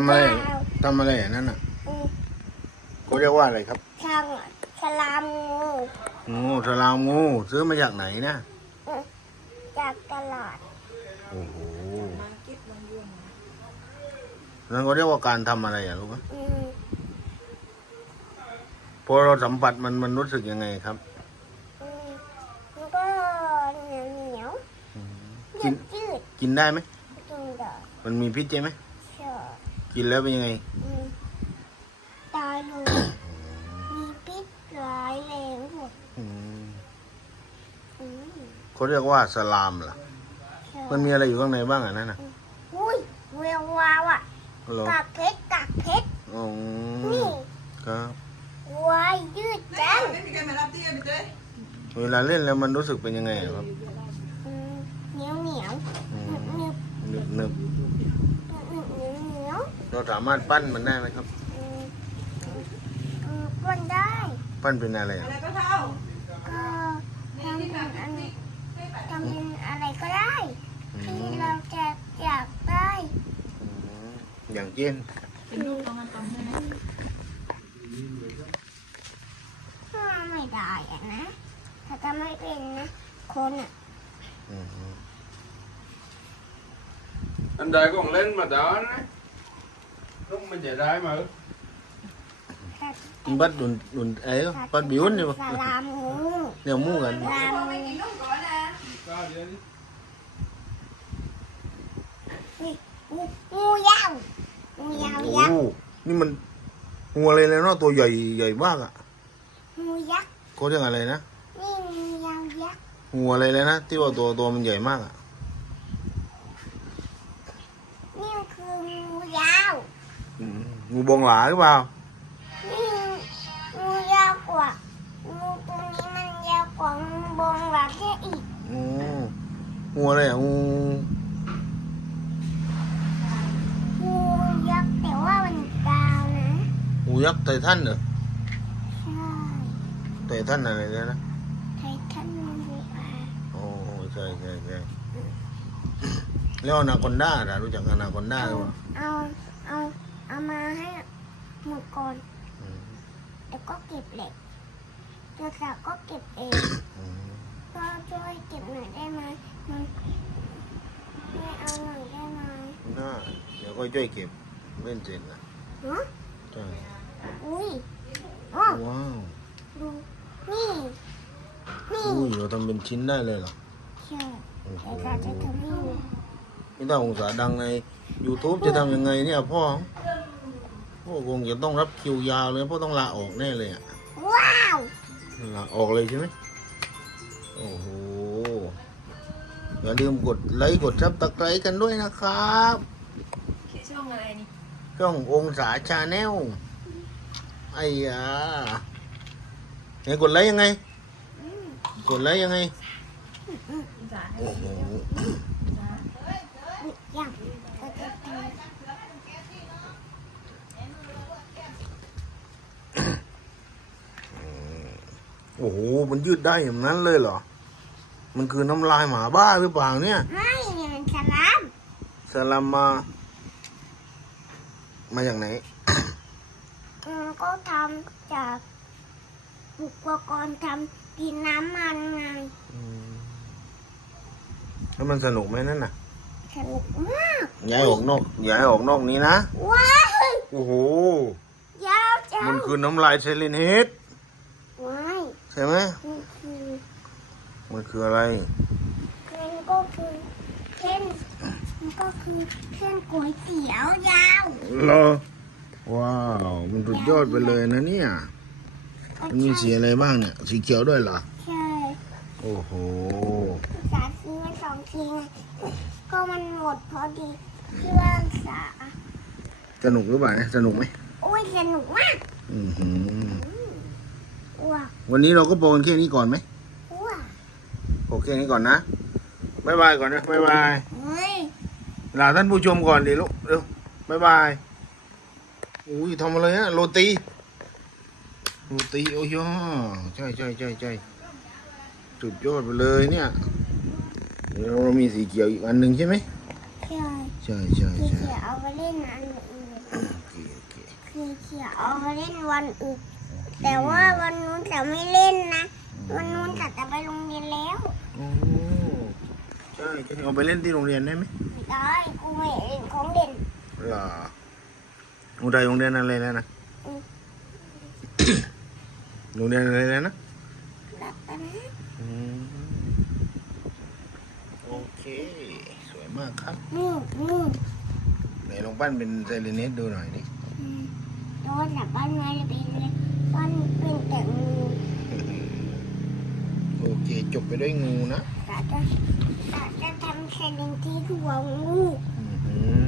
ำอะไรอย่างนั้นอะอืมเขาเรียกว่าอะไรครับช่างฉลามงูงูสลามงูซื้อมาจากไหนนะอืมจากตลาดโอ้โหนั่นเขาเรียกว่าการทำอะไรอะลูกอืมพอเราสัมผัสมันมันรู้สึกยังไงครับอืมมันก็เหนียวเหนียวๆกิยืนดยืดกินได้ไหมกินเด้อมันมีพิษใช่ไหมเชื่อ กินแล้วเป็นยังไง อืมตายเลย มีพิษร้ายแรงหมดอืมอืมเขาเรียกว่าสลามเหรอเชื่อมันมีอะไรอยู่ข้างในบ้างอะนั่นน่ะอุ้ยเวววาวอะเหรอกากเพชรกากเพชรอ๋อนี่ครับวายยืดจัง ไม่มีใครมารับที่พี่เต้ยเวลาเล่นแล้วมันรู้สึกเป็นยังไงอะครับอืมเหนียวเหนียวอืหนึมบหนึบ เราสามารถปั้นมันได้ไหมครับอืมปั้นได้ ปั้นเป็นอะไรอะอะไรก็เท่าก็ทำเป็นอันทำเป็นอะไรก็ได้ที่เราจะอยากได้อย่างเช่นถ้าไม่ได้อะนะถ้าจะไม่เป็นนะคนอะอืม anh đại còn lên mà đó đấy lúc mình chạy đái mà ถ้าบัดดุนดุนเอ้ยบัดบิวนนะสลามงูเนี่ย มู่กันสลามงู Cao vậy đi. นี่งูงูยาวงูยาวโอ้ยักษ์โหนี่มันงูอะไรเลยเนาะตัวใหญ่ใหญ่มากอะงูยักษ์เขาเรียกอะไรนะนี่งูยาวยักษ์งูอะไรเลยนะที่ว่าตัวตัวมันใหญ่มากอะ นี่คืองูยาว อืม งูบองหลาหรือเปล่านี่งูยาวกว่างูตัวนี้มันยาวกว่างูบงหลักแค่อีกอืมงูอะไรอะงูงูยักษ์แต่ว่ามันยาวนะงูยักษ์ไททันเหรอใช่ไททันอะไรเนี่ยนะไททันงูอะโอ้ใช่ใช่ใช่แล้วอนาคอนด้าล่ะรู้จักอนาคอนด้าหรือเปล่าเอาเอา เอามาให้หนูก่อนอืมแล้วก็เก็บเหล็กเจ้าสาวก็เก็บเองอืมก็ช่วยเก็บหน่อยได้ไหมมันไม่เอาหน่อยได้ไหมได้เดี๋ยวก็ช่วยเก็บเล่นเสร็จนะฮะใช่อุ้ยอ๋อว้าวดูนี่นี่อุ้ยเราทำเป็นชิ้นได้เลยเหรอใช่โอ้โหแต่เราจะทำให้ดู นี่ถ้าองศาดังใน YouTube จะทำยังไงเนี่ยพ่อ พ่อคงจะต้องรับคิวยาวเลยพ่อต้องลาออกแน่เลยอะว้าวลาออกเลยใช่ไหมโอ้โหอย่าลืมกดไลค์กดซับตะไคร้กันด้วยนะครับช่องอะไรนี่ช่ององศาชาแนลไอ้ยาไหนกดไลค์ยังไง กดไลค์ยังไงโอ้โห ยังก็จะทำ โอ้โห มันยืดได้อย่างนั้นเลยเหรอ มันคือน้ำลายหมาบ้าหรือเปล่าเนี่ย ไม่เนี่ยมันฉลามสลามมา มาจากไหนมันก็ทำจากอุปกรณ์ทำดินน้ำมันไงแล้วมันสนุกไหมนั่นน่ะ สนุกมากย้ายออกนอกย้ายออกนอกนี้นะ ว้าว โอ้โห ยาวจังมันคือน้ำลายเซเลนเฮดว้ายใช่ไหมนี่คือมันคืออะไร มันก็คือเส้นมันก็คือเส้นก๋วยเตี๋ยวยาวเหรอว้าวมันสุดยอดไปเลยนะเนี่ย มันมีสีอะไรบ้างเนี่ย สีเขียวด้วยเหรอใช่โอ้โหสาซื้อมาสองทีไงก็มันหมดพอดีที่ว่าสาสนุกหรือเปล่าเนี่ยสนุกไหมโอ้ยสนุกมาก อือหือ ว้าววันนี้เราก็โปรกันแค่นี้ก่อนไหมว้าวโอเคนี้ก่อนนะบายบายก่อนนะบายบายเฮ้ยลาท่านผู้ชมก่อนดิลูกเร็วบายบายอุ้ยทำอะไรฮะโรตีโรตีโอ้ยใช่ใช่ใช่ใช่สุดยอดไปเลยเนี่ยเดี๋ยวเรามีสีเขียวอีกอันหนึ่งใช่ไหมใช่ใช่ใช่ที่ใช่เขียวเอาไปเล่นอันอื่นโอเคโอเคจะเอามาเล่นวันอื่น แต่ว่าวันนู้นจะไม่เล่นนะวันนู้นจะจะไปโรงเรียนแล้วโอ้ใช่ใช่เอาไปเล่นที่โรงเรียนได้ไหมไม่ได้กูไม่เล่นของเด่นเหรอโรงเรียนโรงเรียนอะไรแล้วนะอืมโรงเรียนอะไรแล้วนะรักกันนะอืมโอเค สวยมากครับนู่นนู่นไหนลองปั้นเป็นไซเรเนสดูหน่อยดิอืมโดนจับบ้านไม้เป็นเลยบ้านเป็นแต่งู โอเค จบไปด้วยงูนะแต่จะแต่จะทำแค่ดินที่หัวงู อืม